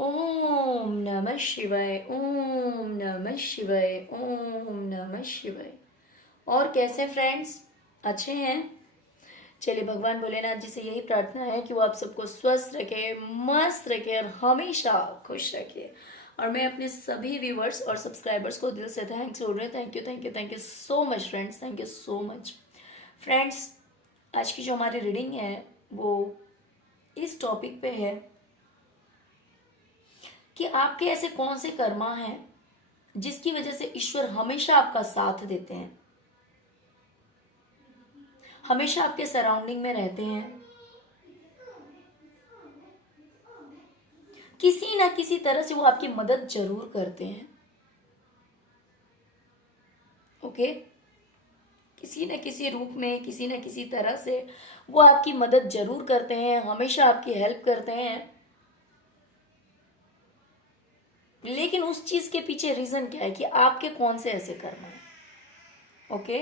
ओम नमः शिवाय, ओम नमः शिवाय, ओम नमः शिवाय। और कैसे फ्रेंड्स, अच्छे हैं? चलिए, भगवान भोलेनाथ जी से यही प्रार्थना है कि वो आप सबको स्वस्थ रखे, मस्त रखे और हमेशा खुश रखे। और मैं अपने सभी व्यूवर्स और सब्सक्राइबर्स को दिल से थैंक्स बोल रही हूँ। Thank you, thank you, thank you so much friends, thank you so much friends. आज की जो हमारी रीडिंग है वो इस टॉपिक पे है कि आपके ऐसे कौन से कर्मा हैं जिसकी वजह से ईश्वर हमेशा आपका साथ देते हैं, हमेशा आपके सराउंडिंग में रहते हैं, किसी ना किसी तरह से वो आपकी मदद जरूर करते हैं। ओके, किसी न किसी रूप में, किसी न किसी तरह से वो आपकी मदद जरूर करते हैं, हमेशा आपकी हेल्प करते हैं। लेकिन उस चीज के पीछे रीजन क्या है कि आपके कौन से ऐसे कर्म हैं। ओके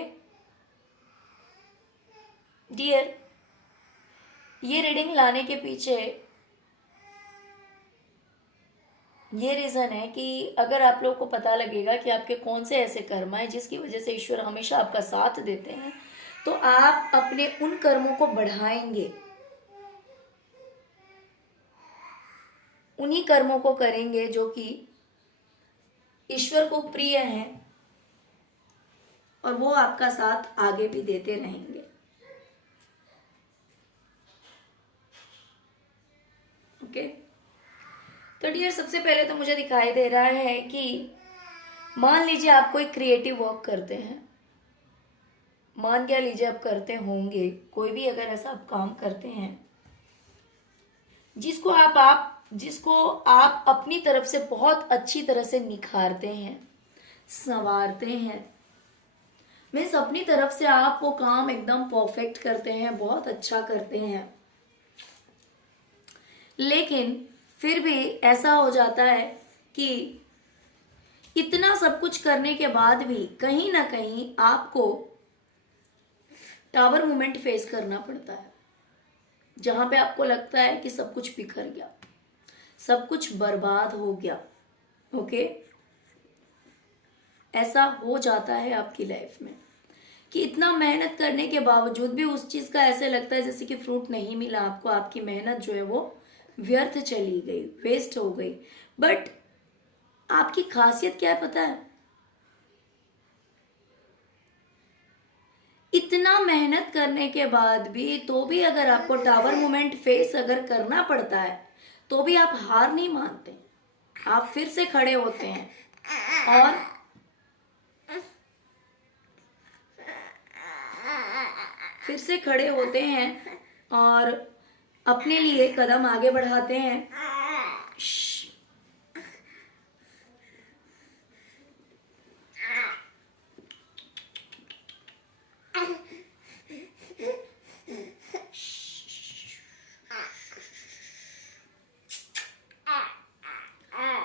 डियर, ये रीडिंग लाने के पीछे ये रीज़न है कि अगर आप लोगों को पता लगेगा कि आपके कौन से ऐसे कर्म हैं जिसकी वजह से ईश्वर हमेशा आपका साथ देते हैं, तो आप अपने उन कर्मों को बढ़ाएंगे, उन्हीं कर्मों को करेंगे जो कि ईश्वर को प्रिय हैं, और वो आपका साथ आगे भी देते रहेंगे। ओके, तो डियर, सबसे पहले तो मुझे दिखाई दे रहा है कि मान लीजिए आप कोई क्रिएटिव वर्क करते हैं, मान क्या लीजिए आप करते होंगे, कोई भी अगर ऐसा आप काम करते हैं जिसको आप अपनी तरफ से बहुत अच्छी तरह से निखारते हैं, संवारते हैं, मीन्स अपनी तरफ से आप वो काम एकदम परफेक्ट करते हैं, बहुत अच्छा करते हैं। लेकिन फिर भी ऐसा हो जाता है कि इतना सब कुछ करने के बाद भी कहीं ना कहीं आपको टावर मूवमेंट फेस करना पड़ता है, जहां पे आपको लगता है कि सब कुछ बिखर गया, सब कुछ बर्बाद हो गया। ओके, ऐसा हो जाता है आपकी लाइफ में कि इतना मेहनत करने के बावजूद भी उस चीज का ऐसे लगता है जैसे कि फ्रूट नहीं मिला आपको, आपकी मेहनत जो है वो व्यर्थ चली गई, वेस्ट हो गई। बट आपकी खासियत क्या है पता है? इतना मेहनत करने के बाद भी तो भी अगर आपको टावर मोमेंट फेस अगर करना पड़ता है तो भी आप हार नहीं मानते, आप फिर से खड़े होते हैं और फिर से खड़े होते हैं और अपने लिए कदम आगे बढ़ाते हैं।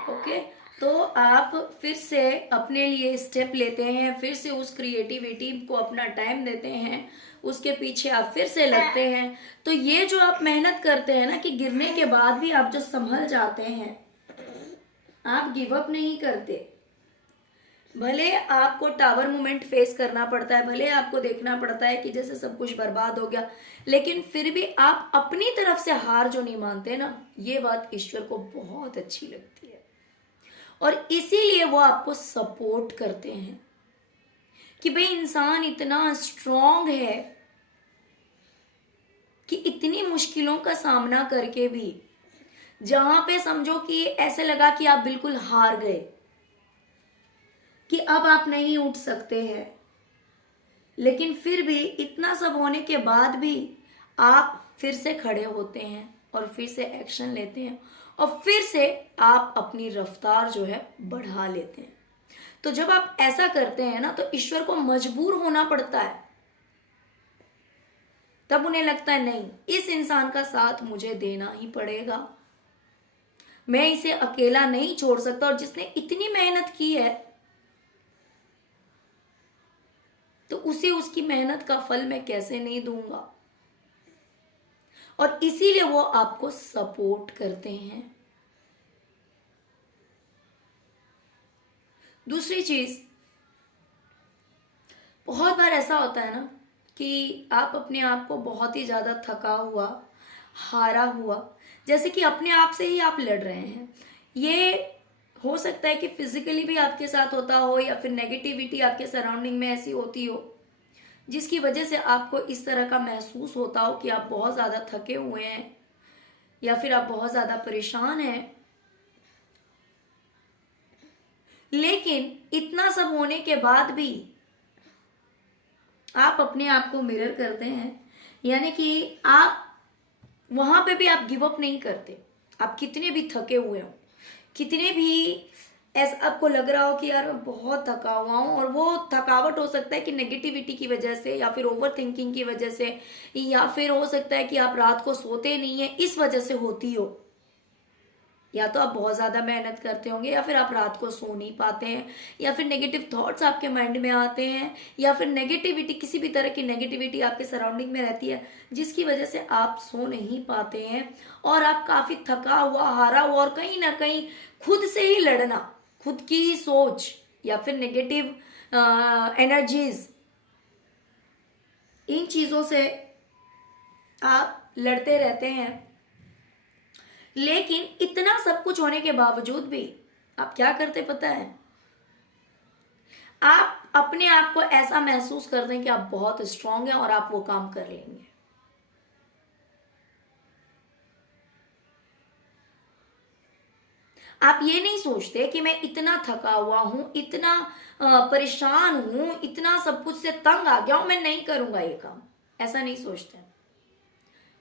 ओके, तो आप फिर से अपने लिए स्टेप लेते हैं, फिर से उस क्रिएटिविटी को अपना टाइम देते हैं, उसके पीछे आप फिर से लगते हैं। तो ये जो आप मेहनत करते हैं ना, कि गिरने के बाद भी आप जो संभल जाते हैं, आप गिव अप नहीं करते। भले आपको टावर मूवमेंट फेस करना पड़ता है, भले आपको देखना पड़ता है कि जैसे सब कुछ बर्बाद हो गया, लेकिन फिर भी आप अपनी तरफ से हार जो नहीं मानते ना, ये बात ईश्वर को बहुत अच्छी लगती है। और इसीलिए वो आपको सपोर्ट करते हैं कि भाई इंसान इतना स्ट्रांग है कि इतनी मुश्किलों का सामना करके भी, जहां पे समझो कि ऐसे लगा कि आप बिल्कुल हार गए, कि अब आप नहीं उठ सकते हैं, लेकिन फिर भी इतना सब होने के बाद भी आप फिर से खड़े होते हैं और फिर से एक्शन लेते हैं और फिर से आप अपनी रफ्तार जो है बढ़ा लेते हैं। तो जब आप ऐसा करते हैं ना, तो ईश्वर को मजबूर होना पड़ता है। तब उन्हें लगता है नहीं, इस इंसान का साथ मुझे देना ही पड़ेगा, मैं इसे अकेला नहीं छोड़ सकता, और जिसने इतनी मेहनत की है तो उसे उसकी मेहनत का फल मैं कैसे नहीं दूंगा। और इसीलिए वो आपको सपोर्ट करते हैं। दूसरी चीज, बहुत बार ऐसा होता है ना कि आप अपने आप को बहुत ही ज्यादा थका हुआ, हारा हुआ, जैसे कि अपने आप से ही आप लड़ रहे हैं। ये हो सकता है कि फिजिकली भी आपके साथ होता हो, या फिर नेगेटिविटी आपके सराउंडिंग में ऐसी होती हो जिसकी वजह से आपको इस तरह का महसूस होता हो कि आप बहुत ज्यादा थके हुए हैं या फिर आप बहुत ज्यादा परेशान हैं। लेकिन इतना सब होने के बाद भी आप अपने आप को मिरर करते हैं, यानी कि आप वहां पे भी आप गिव अप नहीं करते। आप कितने भी थके हुए हो, कितने भी ऐसा आपको लग रहा हो कि यार मैं बहुत थका हुआ हूँ, और वो थकावट हो सकता है कि नेगेटिविटी की वजह से, या फिर ओवर थिंकिंग की वजह से, या फिर हो सकता है कि आप रात को सोते नहीं है इस वजह से होती हो। या तो आप बहुत ज्यादा मेहनत करते होंगे, या फिर आप रात को सो नहीं पाते हैं, या फिर नेगेटिव थॉट्स आपके माइंड में आते हैं, या फिर नेगेटिविटी, किसी भी तरह की नेगेटिविटी आपके सराउंडिंग में रहती है जिसकी वजह से आप सो नहीं पाते हैं, और आप काफी थका हुआ, हारा हुआ, और कहीं ना कहीं खुद से ही लड़ना, खुद की ही सोच या फिर नेगेटिव एनर्जीज, इन चीजों से आप लड़ते रहते हैं। लेकिन इतना सब कुछ होने के बावजूद भी आप क्या करते पता है? आप अपने आप को ऐसा महसूस करते हैं कि आप बहुत स्ट्रांग हैं और आप वो काम कर लेंगे। आप ये नहीं सोचते कि मैं इतना थका हुआ हूं, इतना परेशान हूं, इतना सब कुछ से तंग आ गया हूं, मैं नहीं करूंगा ये काम। ऐसा नहीं सोचते।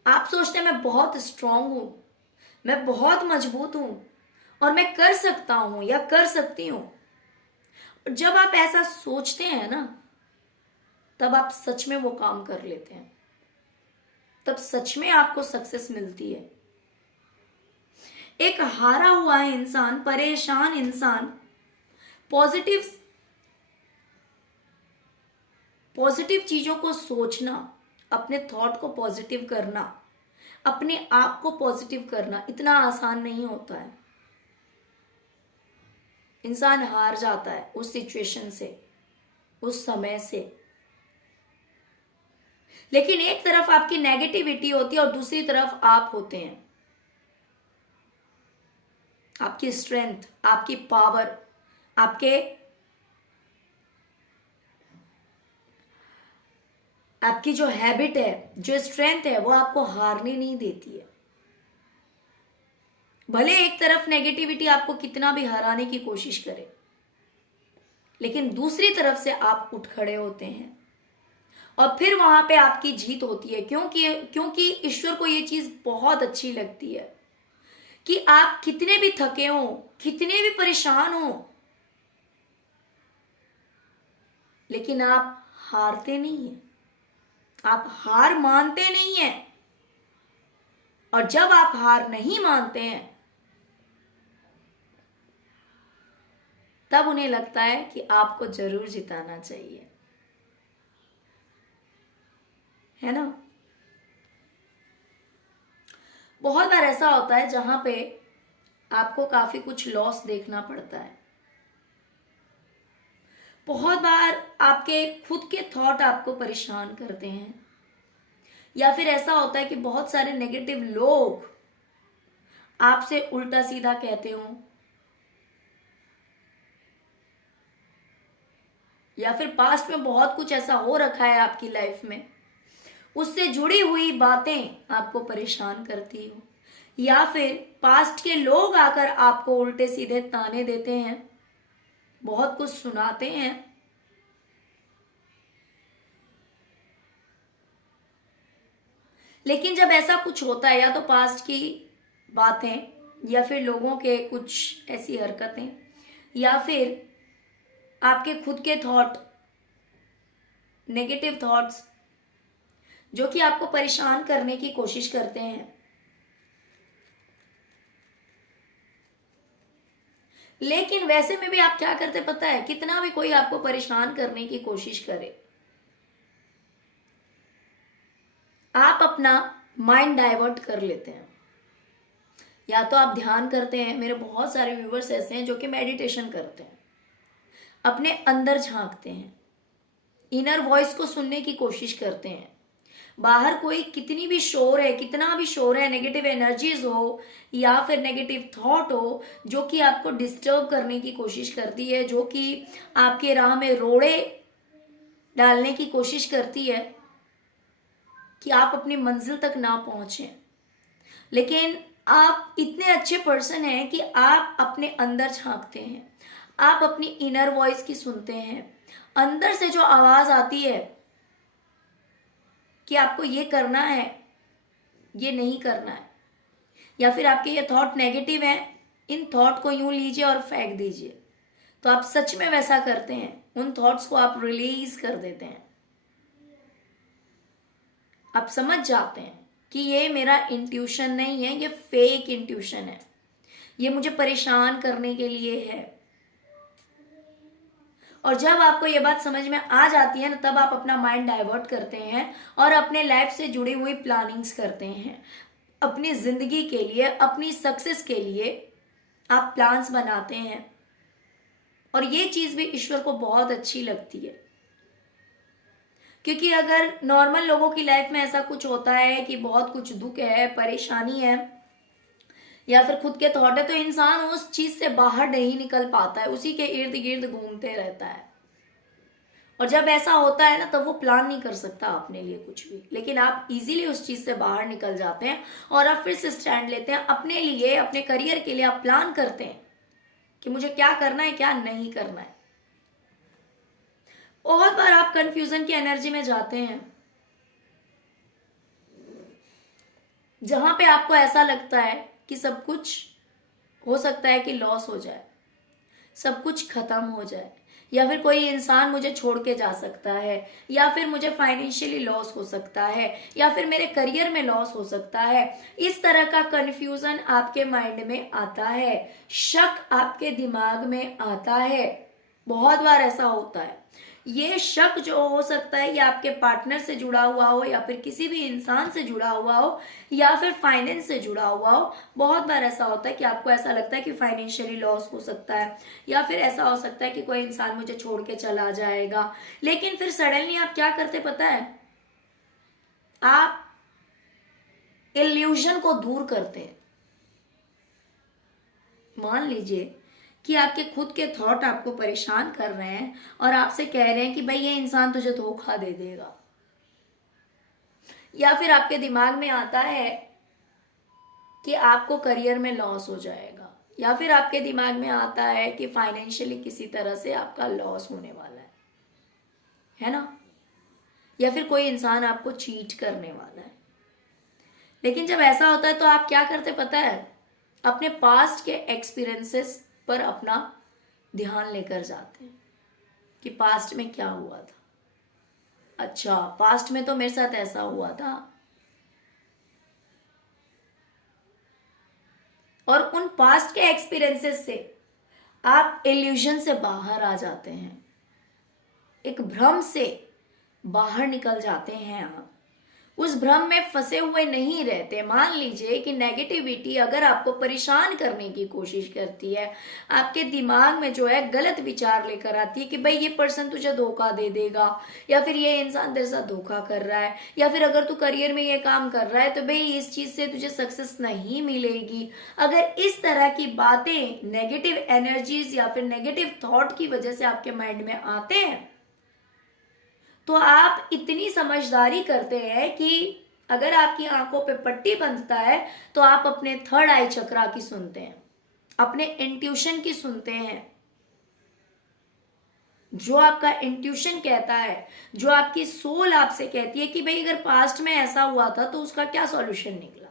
आप सोचते हैं मैं बहुत स्ट्रांग हूं, मैं बहुत मजबूत हूं, और मैं कर सकता हूं या कर सकती हूं। जब आप ऐसा सोचते हैं ना, तब आप सच में वो काम कर लेते हैं, तब सच में आपको सक्सेस मिलती है। एक हारा हुआ इंसान, परेशान इंसान, पॉजिटिव पॉजिटिव चीजों को सोचना, अपने थॉट को पॉजिटिव करना, अपने आप को पॉजिटिव करना इतना आसान नहीं होता है। इंसान हार जाता है उस सिचुएशन से, उस समय से। लेकिन एक तरफ आपकी नेगेटिविटी होती है और दूसरी तरफ आप होते हैं। आपकी स्ट्रेंथ, आपकी पावर, आपकी जो हैबिट है, जो स्ट्रेंथ है, वो आपको हारने नहीं देती है। भले एक तरफ नेगेटिविटी आपको कितना भी हराने की कोशिश करे, लेकिन दूसरी तरफ से आप उठ खड़े होते हैं, और फिर वहां पे आपकी जीत होती है। क्योंकि ईश्वर को ये चीज बहुत अच्छी लगती है कि आप कितने भी थके हो, कितने भी परेशान हो, लेकिन आप हारते नहीं हैं, आप हार मानते नहीं हैं। और जब आप हार नहीं मानते हैं, तब उन्हें लगता है कि आपको जरूर जिताना चाहिए, है ना। बहुत बार ऐसा होता है जहां पे आपको काफी कुछ लॉस देखना पड़ता है। बहुत बार आपके खुद के थॉट आपको परेशान करते हैं, या फिर ऐसा होता है कि बहुत सारे नेगेटिव लोग आपसे उल्टा सीधा कहते हो, या फिर पास्ट में बहुत कुछ ऐसा हो रखा है आपकी लाइफ में, उससे जुड़ी हुई बातें आपको परेशान करती हो, या फिर पास्ट के लोग आकर आपको उल्टे सीधे ताने देते हैं, बहुत कुछ सुनाते हैं। लेकिन जब ऐसा कुछ होता है, या तो पास्ट की बातें, या फिर लोगों के कुछ ऐसी हरकतें, या फिर आपके खुद के थॉट, नेगेटिव थॉट्स, जो कि आपको परेशान करने की कोशिश करते हैं, लेकिन वैसे में भी आप क्या करते पता है? कितना भी कोई आपको परेशान करने की कोशिश करे, आप अपना माइंड डाइवर्ट कर लेते हैं। या तो आप ध्यान करते हैं, मेरे बहुत सारे व्यूवर्स ऐसे हैं जो कि मेडिटेशन करते हैं, अपने अंदर झांकते हैं, इनर वॉइस को सुनने की कोशिश करते हैं। बाहर कोई कितनी भी शोर है, कितना भी शोर है, नेगेटिव एनर्जीज हो या फिर नेगेटिव थॉट हो जो कि आपको डिस्टर्ब करने की कोशिश करती है, जो कि आपके राह में रोड़े डालने की कोशिश करती है कि आप अपनी मंजिल तक ना पहुंचे। लेकिन आप इतने अच्छे पर्सन हैं कि आप अपने अंदर झांकते हैं, आप अपनी इनर वॉइस की सुनते हैं। अंदर से जो आवाज आती है कि आपको ये करना है, ये नहीं करना है, या फिर आपके ये थॉट नेगेटिव हैं, इन थॉट को यूं लीजिए और फेंक दीजिए, तो आप सच में वैसा करते हैं। उन थॉट्स को आप रिलीज कर देते हैं। आप समझ जाते हैं कि ये मेरा इंट्यूशन नहीं है, ये फेक इंट्यूशन है, ये मुझे परेशान करने के लिए है। और जब आपको ये बात समझ में आ जाती है ना, तब आप अपना माइंड डाइवर्ट करते हैं और अपने लाइफ से जुड़ी हुई प्लानिंग्स करते हैं। अपनी जिंदगी के लिए, अपनी सक्सेस के लिए आप प्लान्स बनाते हैं। और ये चीज भी ईश्वर को बहुत अच्छी लगती है, क्योंकि अगर नॉर्मल लोगों की लाइफ में ऐसा कुछ होता है कि बहुत कुछ दुख है, परेशानी है या फिर खुद के थॉट है, तो इंसान उस चीज से बाहर नहीं निकल पाता है, उसी के इर्द गिर्द घूमते रहता है। और जब ऐसा होता है ना, तब वो प्लान नहीं कर सकता अपने लिए कुछ भी। लेकिन आप इजीली उस चीज से बाहर निकल जाते हैं और आप फिर से स्टैंड लेते हैं अपने लिए, अपने करियर के लिए। आप प्लान करते हैं कि मुझे क्या करना है, क्या नहीं करना है। बहुत बार आप कंफ्यूजन की एनर्जी में जाते हैं, जहां पे आपको ऐसा लगता है कि सब कुछ हो सकता है कि लॉस हो जाए, सब कुछ खत्म हो जाए, या फिर कोई इंसान मुझे छोड़ के जा सकता है, या फिर मुझे फाइनेंशियली लॉस हो सकता है, या फिर मेरे करियर में लॉस हो सकता है। इस तरह का कंफ्यूजन आपके माइंड में आता है, शक आपके दिमाग में आता है। बहुत बार ऐसा होता है। ये शक जो हो सकता है, ये आपके पार्टनर से जुड़ा हुआ हो, या फिर किसी भी इंसान से जुड़ा हुआ हो, या फिर फाइनेंस से जुड़ा हुआ हो। बहुत बार ऐसा होता है कि आपको ऐसा लगता है कि फाइनेंशियली लॉस हो सकता है, या फिर ऐसा हो सकता है कि कोई इंसान मुझे छोड़ के चला जाएगा। लेकिन फिर सडनली आप क्या करते पता है, आप इल्यूजन को दूर करते हैं। मान लीजिए कि आपके खुद के थॉट आपको परेशान कर रहे हैं और आपसे कह रहे हैं कि भाई ये इंसान तुझे धोखा दे देगा, या फिर आपके दिमाग में आता है कि आपको करियर में लॉस हो जाएगा, या फिर आपके दिमाग में आता है कि फाइनेंशियली किसी तरह से आपका लॉस होने वाला है ना, या फिर कोई इंसान आपको चीट करने वाला है। लेकिन जब ऐसा होता है तो आप क्या करते पता है, अपने पास्ट के एक्सपीरियंसेस पर अपना ध्यान लेकर जाते हैं कि पास्ट में क्या हुआ था। अच्छा, पास्ट में तो मेरे साथ ऐसा हुआ था, और उन पास्ट के एक्सपीरियंसेस से आप इल्यूजन से बाहर आ जाते हैं, एक भ्रम से बाहर निकल जाते हैं। आप उस भ्रम में फंसे हुए नहीं रहते। मान लीजिए कि नेगेटिविटी अगर आपको परेशान करने की कोशिश करती है, आपके दिमाग में जो है गलत विचार लेकर आती है कि भाई ये पर्सन तुझे धोखा दे देगा, या फिर ये इंसान तेरे साथ धोखा कर रहा है, या फिर अगर तू करियर में ये काम कर रहा है तो भाई इस चीज से तुझे सक्सेस नहीं मिलेगी। अगर इस तरह की बातें, नेगेटिव एनर्जीज या फिर नेगेटिव थॉट की वजह से आपके माइंड में आते हैं, तो आप इतनी समझदारी करते हैं कि अगर आपकी आंखों पे पट्टी बंधता है तो आप अपने थर्ड आई चक्रा की सुनते हैं, अपने इंट्यूशन की सुनते हैं। जो आपका इंट्यूशन कहता है, जो आपकी सोल आपसे कहती है कि भाई अगर पास्ट में ऐसा हुआ था तो उसका क्या सॉल्यूशन निकला,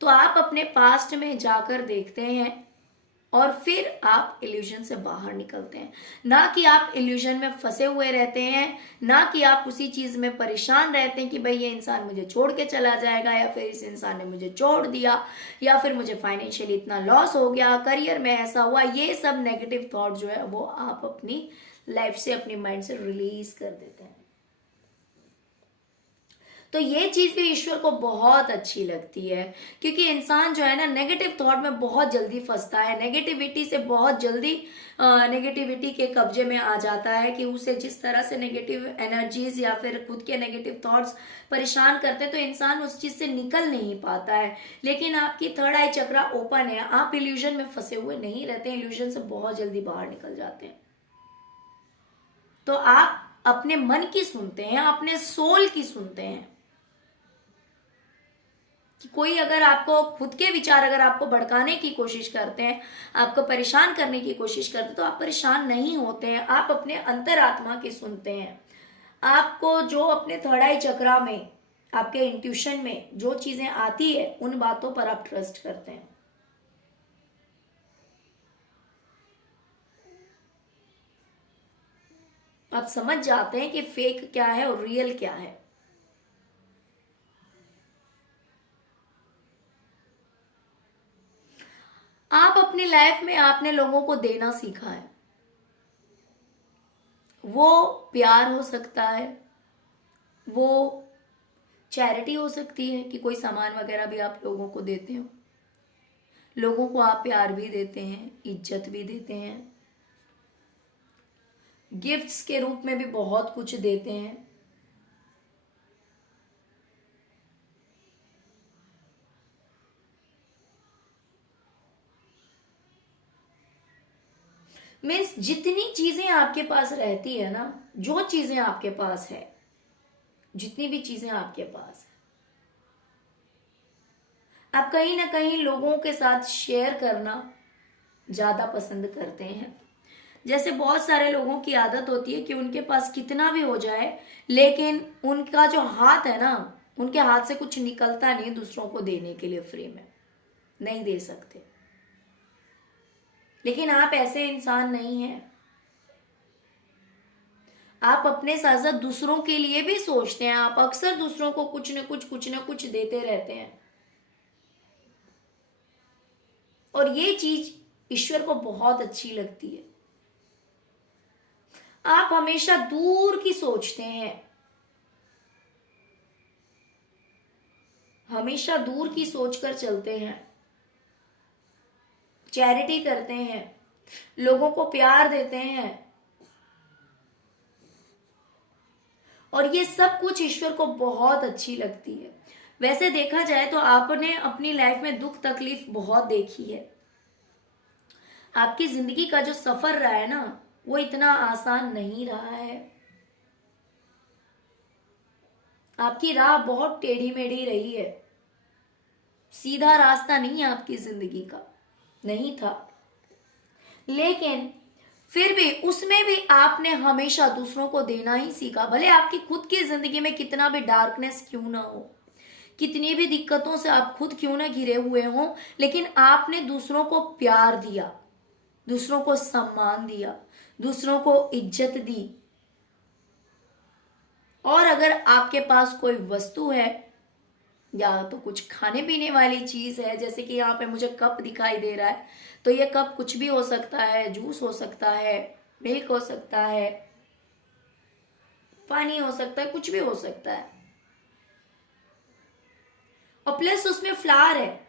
तो आप अपने पास्ट में जाकर देखते हैं और फिर आप इल्यूजन से बाहर निकलते हैं। ना कि आप इल्यूजन में फंसे हुए रहते हैं, ना कि आप उसी चीज में परेशान रहते हैं कि भाई ये इंसान मुझे छोड़ के चला जाएगा, या फिर इस इंसान ने मुझे छोड़ दिया, या फिर मुझे फाइनेंशियली इतना लॉस हो गया, करियर में ऐसा हुआ। ये सब नेगेटिव थॉट जो है वो आप अपनी लाइफ से, अपनी माइंड से रिलीज कर देते हैं। तो ये चीज भी ईश्वर को बहुत अच्छी लगती है, क्योंकि इंसान जो है ना नेगेटिव थॉट में बहुत जल्दी फंसता है, नेगेटिविटी से बहुत जल्दी नेगेटिविटी के कब्जे में आ जाता है, कि उसे जिस तरह से नेगेटिव एनर्जीज या फिर खुद के नेगेटिव थॉट्स परेशान करते हैं, तो इंसान उस चीज से निकल नहीं पाता है। लेकिन आपकी थर्ड आई चक्रा ओपन है, आप इल्यूजन में फंसे हुए नहीं रहते, इल्यूजन से बहुत जल्दी बाहर निकल जाते हैं। तो आप अपने मन की सुनते हैं, अपने सोल की सुनते हैं। कि कोई अगर आपको खुद के विचार अगर आपको भड़काने की कोशिश करते हैं, आपको परेशान करने की कोशिश करते हैं, तो आप परेशान नहीं होते हैं, आप अपने अंतरात्मा की सुनते हैं। आपको जो अपने थर्ड आई चक्रा में, आपके इंट्यूशन में जो चीजें आती है, उन बातों पर आप ट्रस्ट करते हैं। आप समझ जाते हैं कि फेक क्या है और रियल क्या है। आप अपनी लाइफ में आपने लोगों को देना सीखा है। वो प्यार हो सकता है, वो चैरिटी हो सकती है कि कोई सामान वगैरह भी आप लोगों को देते हो, लोगों को आप प्यार भी देते हैं, इज्जत भी देते हैं, गिफ्ट्स के रूप में भी बहुत कुछ देते हैं। मीन्स जितनी चीजें आपके पास रहती है ना, जो चीजें आपके पास है, जितनी भी चीजें आपके पास है, आप कहीं ना कहीं लोगों के साथ शेयर करना ज्यादा पसंद करते हैं। जैसे बहुत सारे लोगों की आदत होती है कि उनके पास कितना भी हो जाए, लेकिन उनका जो हाथ है ना, उनके हाथ से कुछ निकलता नहीं दूसरों को देने के लिए, फ्री में नहीं दे सकते। लेकिन आप ऐसे इंसान नहीं हैं। आप अपने साथ साथ दूसरों के लिए भी सोचते हैं, आप अक्सर दूसरों को कुछ न कुछ देते रहते हैं। और ये चीज ईश्वर को बहुत अच्छी लगती है। आप हमेशा दूर की सोचते हैं, हमेशा दूर की सोचकर चलते हैं, चैरिटी करते हैं, लोगों को प्यार देते हैं, और ये सब कुछ ईश्वर को बहुत अच्छी लगती है। वैसे देखा जाए तो आपने अपनी लाइफ में दुख तकलीफ बहुत देखी है। आपकी जिंदगी का जो सफर रहा है ना, वो इतना आसान नहीं रहा है। आपकी राह बहुत टेढ़ी मेढ़ी रही है, सीधा रास्ता नहीं है आपकी जिंदगी का, नहीं था। लेकिन फिर भी उसमें भी आपने हमेशा दूसरों को देना ही सीखा। भले आपकी खुद की जिंदगी में कितना भी डार्कनेस क्यों ना हो, कितनी भी दिक्कतों से आप खुद क्यों ना घिरे हुए हो, लेकिन आपने दूसरों को प्यार दिया, दूसरों को सम्मान दिया, दूसरों को इज्जत दी। और अगर आपके पास कोई वस्तु है या तो कुछ खाने पीने वाली चीज है, जैसे कि यहाँ पे मुझे कप दिखाई दे रहा है, तो ये कप कुछ भी हो सकता है, जूस हो सकता है, मिल्क हो सकता है, पानी हो सकता है, कुछ भी हो सकता है। और प्लस उसमें फ्लावर है।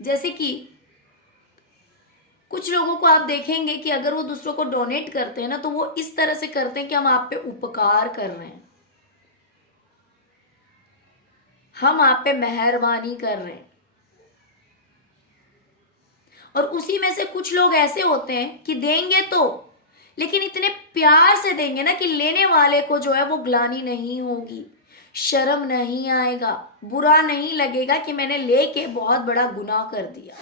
जैसे कि कुछ लोगों को आप देखेंगे कि अगर वो दूसरों को डोनेट करते हैं ना, तो वो इस तरह से करते हैं कि हम आप पे उपकार कर रहे हैं, हम आप पे मेहरबानी कर रहे हैं। और उसी में से कुछ लोग ऐसे होते हैं कि देंगे तो, लेकिन इतने प्यार से देंगे ना कि लेने वाले को जो है वो ग्लानि नहीं होगी, शर्म नहीं आएगा, बुरा नहीं लगेगा कि मैंने लेके बहुत बड़ा गुनाह कर दिया,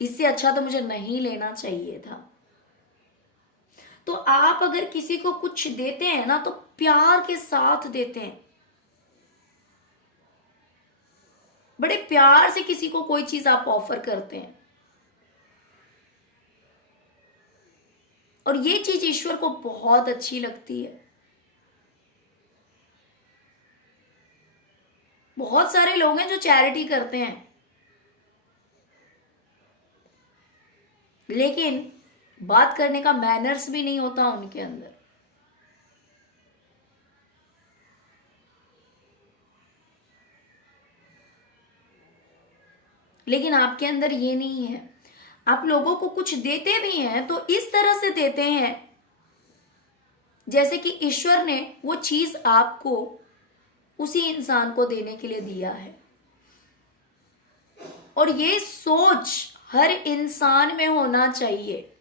इससे अच्छा तो मुझे नहीं लेना चाहिए था। तो आप अगर किसी को कुछ देते हैं ना, तो प्यार के साथ देते हैं, बड़े प्यार से किसी को कोई चीज आप ऑफर करते हैं। और ये चीज ईश्वर को बहुत अच्छी लगती है। बहुत सारे लोग हैं जो चैरिटी करते हैं, लेकिन बात करने का मैनर्स भी नहीं होता उनके अंदर। लेकिन आपके अंदर ये नहीं है। आप लोगों को कुछ देते भी हैं तो इस तरह से देते हैं जैसे कि ईश्वर ने वो चीज आपको उसी इंसान को देने के लिए दिया है। और ये सोच हर इंसान में होना चाहिए।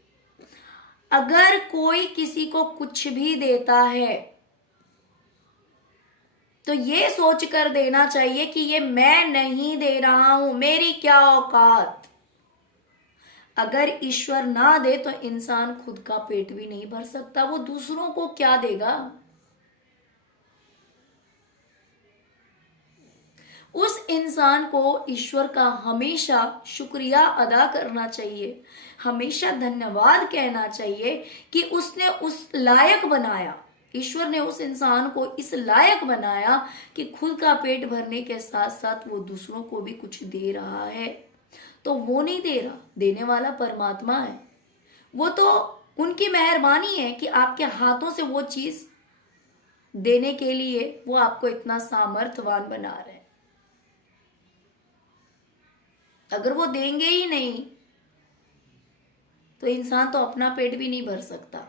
अगर कोई किसी को कुछ भी देता है तो ये सोच कर देना चाहिए कि ये मैं नहीं दे रहा हूं, मेरी क्या औकात। अगर ईश्वर ना दे तो इंसान खुद का पेट भी नहीं भर सकता, वो दूसरों को क्या देगा। उस इंसान को ईश्वर का हमेशा शुक्रिया अदा करना चाहिए, हमेशा धन्यवाद कहना चाहिए कि उसने उस लायक बनाया। ईश्वर ने उस इंसान को इस लायक बनाया कि खुद का पेट भरने के साथ साथ वो दूसरों को भी कुछ दे रहा है। तो वो नहीं दे रहा, देने वाला परमात्मा है। वो तो उनकी मेहरबानी है कि आपके हाथों से वो चीज देने के लिए वो आपको इतना सामर्थ्यवान बना रहे हैं। अगर वो देंगे ही नहीं तो इंसान तो अपना पेट भी नहीं भर सकता।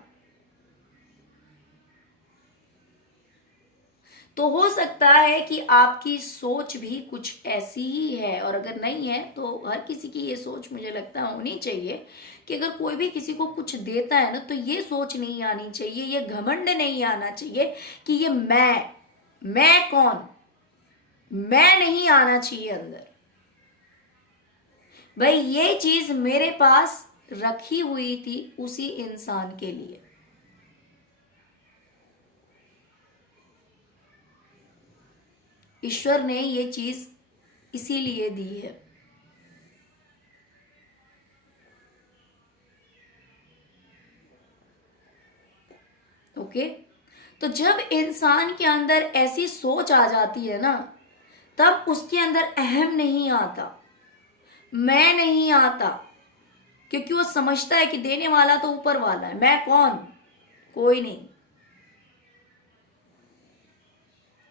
तो हो सकता है कि आपकी सोच भी कुछ ऐसी ही है, और अगर नहीं है तो हर किसी की ये सोच मुझे लगता है होनी चाहिए कि अगर कोई भी किसी को कुछ देता है ना तो ये सोच नहीं आनी चाहिए, ये घमंड नहीं आना चाहिए कि ये मैं कौन, मैं नहीं आना चाहिए अंदर। भाई ये चीज मेरे पास रखी हुई थी उसी इंसान के लिए। ईश्वर ने ये चीज इसीलिए दी है। ओके, तो जब इंसान के अंदर ऐसी सोच आ जाती है ना तब उसके अंदर अहम नहीं आता, मैं नहीं आता, क्योंकि वो समझता है कि देने वाला तो ऊपर वाला है, मैं कौन, कोई नहीं।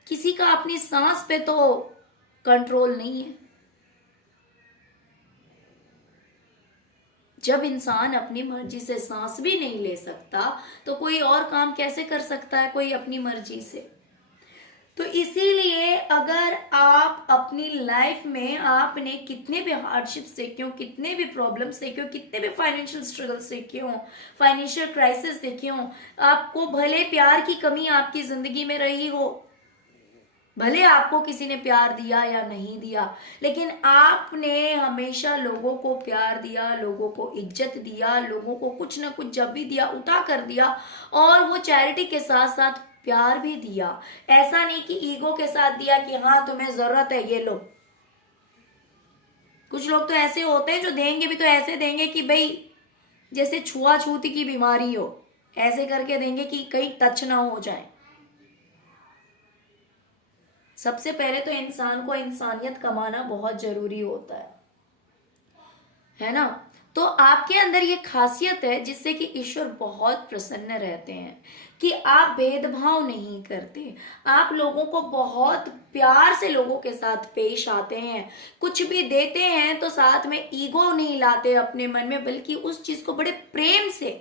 किसी का अपनी सांस पे तो कंट्रोल नहीं है। जब इंसान अपनी मर्जी से सांस भी नहीं ले सकता तो कोई और काम कैसे कर सकता है कोई अपनी मर्जी से। तो इसीलिए अगर आप अपनी लाइफ में आपने कितने भी हार्डशिप देखे हो, कितने भी प्रॉब्लम्स देखे हो, कितने भी फाइनेंशियल स्ट्रगल्स देखे हो, फाइनेंशियल क्राइसिस देखे हो, आपको भले प्यार की कमी आपकी जिंदगी में रही हो, भले आपको किसी ने प्यार दिया या नहीं दिया, लेकिन आपने हमेशा लोगों को प्यार दिया, लोगों को इज्जत दिया, लोगों को कुछ ना कुछ जब भी दिया उठा कर दिया, और वो चैरिटी के साथ साथ प्यार भी दिया। ऐसा नहीं कि ईगो के साथ दिया कि हाँ तुम्हें जरूरत है ये लो। कुछ लोग तो ऐसे होते हैं जो देंगे भी तो ऐसे देंगे कि भाई जैसे छुआछूती की बीमारी हो, ऐसे करके देंगे कि कहीं टच ना हो जाए। सबसे पहले तो इंसान को इंसानियत कमाना बहुत जरूरी होता है ना। तो आपके अंदर ये खासियत है जिससे कि ईश्वर बहुत प्रसन्न रहते हैं कि आप भेदभाव नहीं करते, आप लोगों को बहुत प्यार से लोगों के साथ पेश आते हैं, कुछ भी देते हैं तो साथ में ईगो नहीं लाते अपने मन में, बल्कि उस चीज को बड़े प्रेम से,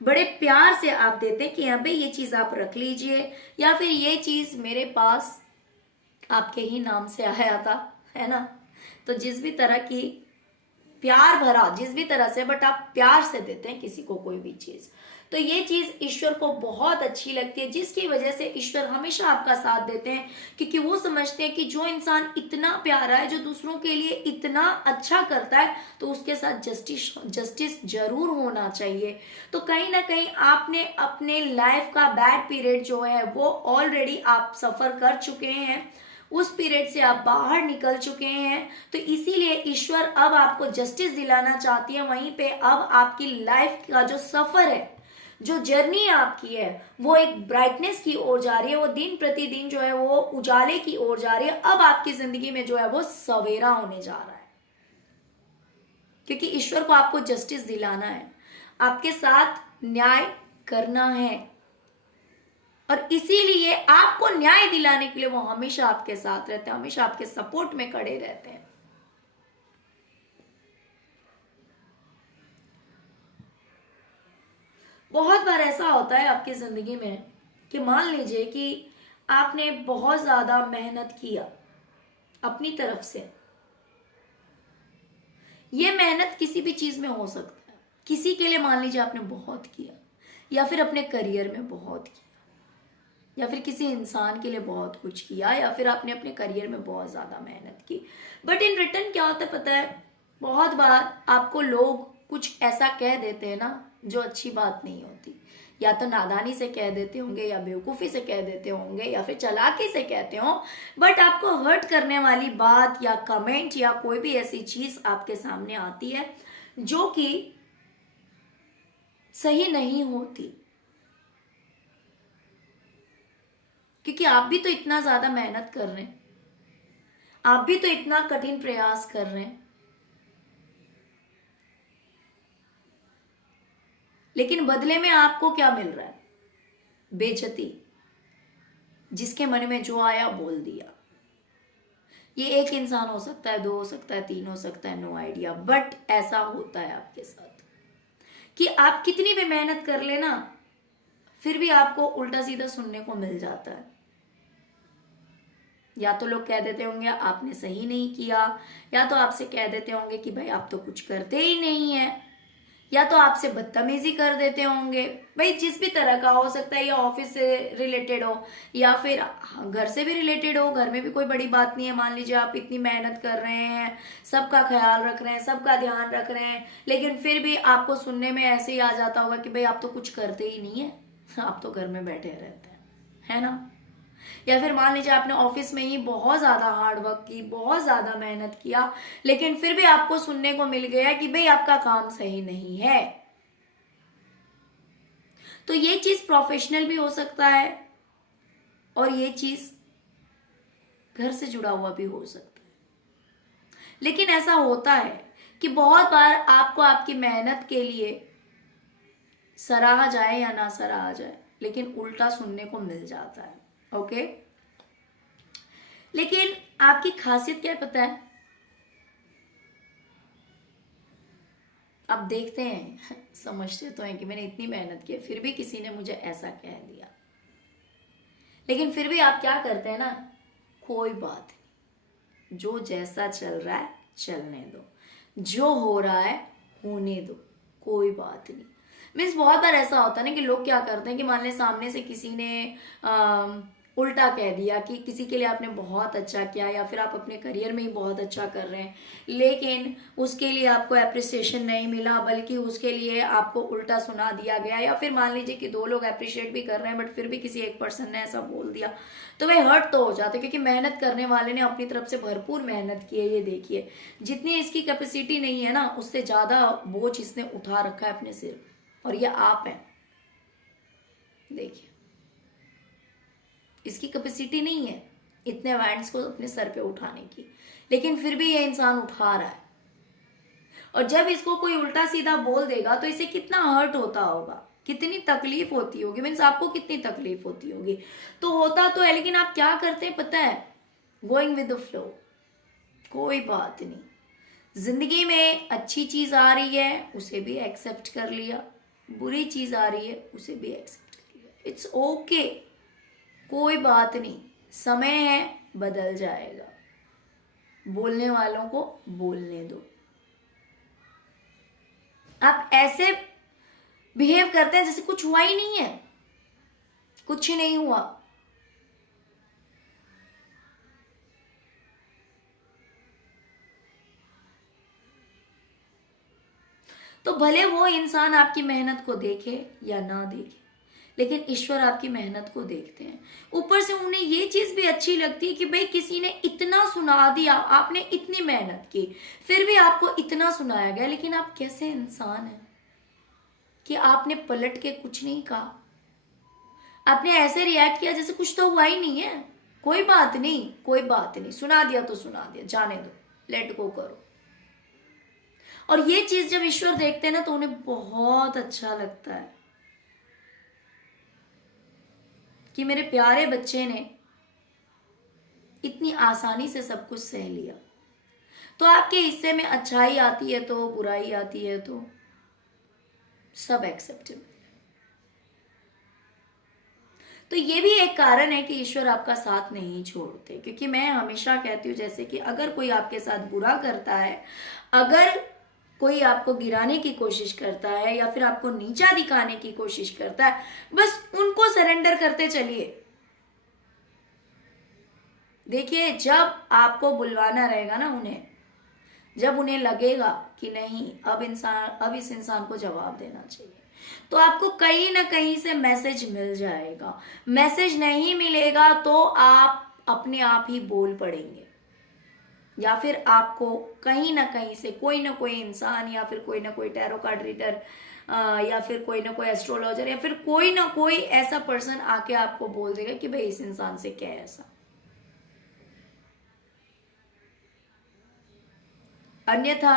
बड़े प्यार से आप देते हैं कि हाँ भाई ये चीज आप रख लीजिए, या फिर ये चीज मेरे पास आपके ही नाम से आया था, है ना। तो जिस भी तरह की प्यार भरा, जिस भी तरह से, बट आप प्यार से देते हैं किसी को कोई भी चीज, तो ये चीज ईश्वर को बहुत अच्छी लगती है, जिसकी वजह से ईश्वर हमेशा आपका साथ देते हैं, क्योंकि वो समझते हैं कि जो इंसान इतना प्यारा है, जो दूसरों के लिए इतना अच्छा करता है, तो उसके साथ जस्टिस जरूर होना चाहिए। तो कहीं ना कहीं आपने अपने लाइफ का बैड पीरियड जो है वो ऑलरेडी आप सफर कर चुके हैं, उस पीरियड से आप बाहर निकल चुके हैं, तो इसीलिए ईश्वर अब आपको जस्टिस दिलाना चाहती है। वहीं पे अब आपकी लाइफ का जो सफर है, जो जर्नी आपकी है, वो एक ब्राइटनेस की ओर जा रही है, वो दिन प्रतिदिन जो है वो उजाले की ओर जा रही है। अब आपकी जिंदगी में जो है वो सवेरा होने जा रहा है, क्योंकि ईश्वर को आपको जस्टिस दिलाना है, आपके साथ न्याय करना है, और इसीलिए आपको न्याय दिलाने के लिए वो हमेशा आपके साथ रहते हैं, हमेशा आपके सपोर्ट में खड़े रहते हैं। बहुत बार ऐसा होता है आपकी जिंदगी में कि मान लीजिए कि आपने बहुत ज्यादा मेहनत किया अपनी तरफ से। ये मेहनत किसी भी चीज में हो सकता है। किसी के लिए मान लीजिए आपने बहुत किया, या फिर अपने करियर में बहुत किया, या फिर किसी इंसान के लिए बहुत कुछ किया, या फिर आपने अपने करियर में बहुत ज्यादा मेहनत की। बट इन रिटर्न क्या होता है पता है, बहुत बार आपको लोग कुछ ऐसा कह देते हैं ना जो अच्छी बात नहीं होती। या तो नादानी से कह देते होंगे, या बेवकूफी से कह देते होंगे, या फिर चालाकी से कहते हो। बट आपको हर्ट करने वाली बात या कमेंट या कोई भी ऐसी चीज आपके सामने आती है जो कि सही नहीं होती, क्योंकि आप भी तो इतना ज्यादा मेहनत कर रहे हैं, आप भी तो इतना कठिन प्रयास कर रहे हैं, लेकिन बदले में आपको क्या मिल रहा है? बेइज्जती। जिसके मन में जो आया बोल दिया। ये एक इंसान हो सकता है, दो हो सकता है, तीन हो सकता है, नो आइडिया। बट ऐसा होता है आपके साथ कि आप कितनी भी मेहनत कर लेना, फिर भी आपको उल्टा सीधा सुनने को मिल जाता है। या तो लोग कह देते होंगे आपने सही नहीं किया, या तो आपसे कह देते होंगे कि भाई आप तो कुछ करते ही नहीं है, या तो आपसे बदतमीजी कर देते होंगे। भाई जिस भी तरह का हो सकता है, या ऑफिस से रिलेटेड हो, या फिर घर से भी रिलेटेड हो। घर में भी कोई बड़ी बात नहीं है, मान लीजिए आप इतनी मेहनत कर रहे हैं, सबका ख्याल रख रहे हैं, सबका ध्यान रख रहे हैं, लेकिन फिर भी आपको सुनने में ऐसे ही आ जाता होगा कि भाई आप तो कुछ करते ही नहीं है, आप तो घर में बैठे रहते हैं, है ना। या फिर मान लीजिए आपने ऑफिस में ही बहुत ज्यादा हार्ड वर्क की, बहुत ज्यादा मेहनत किया, लेकिन फिर भी आपको सुनने को मिल गया कि भाई आपका काम सही नहीं है। तो ये चीज प्रोफेशनल भी हो सकता है, और ये चीज घर से जुड़ा हुआ भी हो सकता है। लेकिन ऐसा होता है कि बहुत बार आपको आपकी मेहनत के लिए सराहा जाए या ना सराहा जाए, लेकिन उल्टा सुनने को मिल जाता है। ओके। लेकिन आपकी खासियत क्या है पता है? आप देखते हैं, समझते तो हैं कि मैंने इतनी मेहनत की, फिर भी किसी ने मुझे ऐसा कह दिया, लेकिन फिर भी आप क्या करते हैं ना, कोई बात नहीं, जो जैसा चल रहा है चलने दो, जो हो रहा है होने दो, कोई बात नहीं। मीन्स बहुत बार ऐसा होता है ना कि लोग क्या करते हैं कि मान लें सामने से किसी ने उल्टा कह दिया कि किसी के लिए आपने बहुत अच्छा किया, या फिर आप अपने करियर में ही बहुत अच्छा कर रहे हैं, लेकिन उसके लिए आपको अप्रिसिएशन नहीं मिला, बल्कि उसके लिए आपको उल्टा सुना दिया गया। या फिर मान लीजिए कि दो लोग अप्रिशिएट भी कर रहे हैं, बट फिर भी किसी एक पर्सन ने ऐसा बोल दिया, तो वह हर्ट तो हो जाते, क्योंकि मेहनत करने वाले ने अपनी तरफ से भरपूर मेहनत की है। ये देखिए, जितनी इसकी कैपेसिटी नहीं है ना, उससे ज्यादा बोझ इसने उठा रखा है अपने सिर, और ये आप हैं। देखिए, इसकी कैपेसिटी नहीं है इतने वैंड्स को अपने सर पे उठाने की, लेकिन फिर भी ये इंसान उठा रहा है। और जब इसको कोई उल्टा सीधा बोल देगा तो इसे कितना हर्ट होता होगा, कितनी तकलीफ होती होगी, मीन्स आपको कितनी तकलीफ होती होगी। तो होता तो है, लेकिन आप क्या करते हैं पता है? Going with the flow. कोई बात नहीं, जिंदगी में अच्छी चीज आ रही है उसे भी एक्सेप्ट कर लिया, बुरी चीज आ रही है उसे भी एक्सेप्ट कर लिया। इट्स ओके, कोई बात नहीं, समय है, बदल जाएगा। बोलने वालों को बोलने दो। आप ऐसे बिहेव करते हैं जैसे कुछ हुआ ही नहीं है, कुछ ही नहीं हुआ। तो भले वो इंसान आपकी मेहनत को देखे या ना देखे, लेकिन ईश्वर आपकी मेहनत को देखते हैं। ऊपर से उन्हें ये चीज भी अच्छी लगती है कि भाई किसी ने इतना सुना दिया, आपने इतनी मेहनत की, फिर भी आपको इतना सुनाया गया, लेकिन आप कैसे इंसान हैं कि आपने पलट के कुछ नहीं कहा। आपने ऐसे रिएक्ट किया जैसे कुछ तो हुआ ही नहीं है। कोई बात नहीं, कोई बात नहीं, सुना दिया तो सुना दिया, जाने दो, लेट गो करो। और ये चीज जब ईश्वर देखते हैं ना, तो उन्हें बहुत अच्छा लगता है कि मेरे प्यारे बच्चे ने इतनी आसानी से सब कुछ सह लिया। तो आपके हिस्से में अच्छाई आती है तो बुराई आती है तो सब एक्सेप्टेबल। तो ये भी एक कारण है कि ईश्वर आपका साथ नहीं छोड़ते। क्योंकि मैं हमेशा कहती हूँ जैसे कि अगर कोई आपके साथ बुरा करता है, अगर कोई आपको गिराने की कोशिश करता है या फिर आपको नीचा दिखाने की कोशिश करता है, बस उनको सरेंडर करते चलिए। देखिए, जब आपको बुलवाना रहेगा ना उन्हें, जब उन्हें लगेगा कि नहीं अब इस इंसान को जवाब देना चाहिए, तो आपको कहीं ना कहीं से मैसेज मिल जाएगा। मैसेज नहीं मिलेगा तो आप अपने आप ही बोल पड़ेंगे, या फिर आपको कहीं ना कहीं से कोई ना कोई इंसान या फिर कोई ना कोई टैरो कार्ड रीडर या फिर कोई ना कोई एस्ट्रोलॉजर या फिर कोई ना कोई ऐसा पर्सन आके आपको बोल देगा कि भाई इस इंसान से क्या है ऐसा। अन्यथा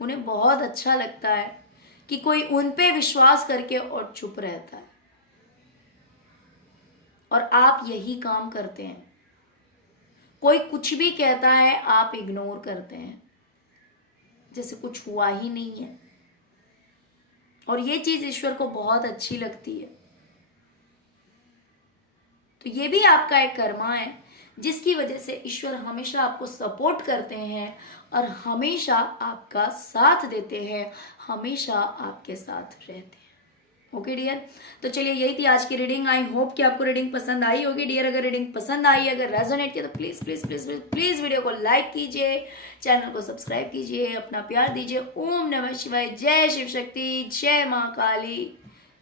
उन्हें बहुत अच्छा लगता है कि कोई उन पे विश्वास करके और चुप रहता है, और आप यही काम करते हैं। कोई कुछ भी कहता है आप इग्नोर करते हैं, जैसे कुछ हुआ ही नहीं है। और ये चीज ईश्वर को बहुत अच्छी लगती है। तो ये भी आपका एक कर्मा है, जिसकी वजह से ईश्वर हमेशा आपको सपोर्ट करते हैं और हमेशा आपका साथ देते हैं, हमेशा आपके साथ रहते हैं। ओके डियर, तो चलिए यही थी आज की रीडिंग। आई होप कि आपको रीडिंग पसंद आई होगी डियर। अगर रीडिंग पसंद आई, अगर रेजोनेट किया, तो please please please please please video को लाइक कीजिए, चैनल को सब्सक्राइब कीजिए, अपना प्यार दीजिए। ओम नमः शिवाय, जय शिव शक्ति, जय माँ काली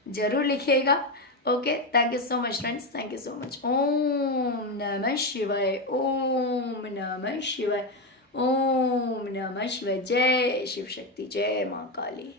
जरूर लिखिएगा। Okay, thank you so much friends, thank you so much. ओम नमः शिवाय, ओम नमः शिवाय, ओम नमः शिवाय, जय शिव शक्ति, जय माँ काली।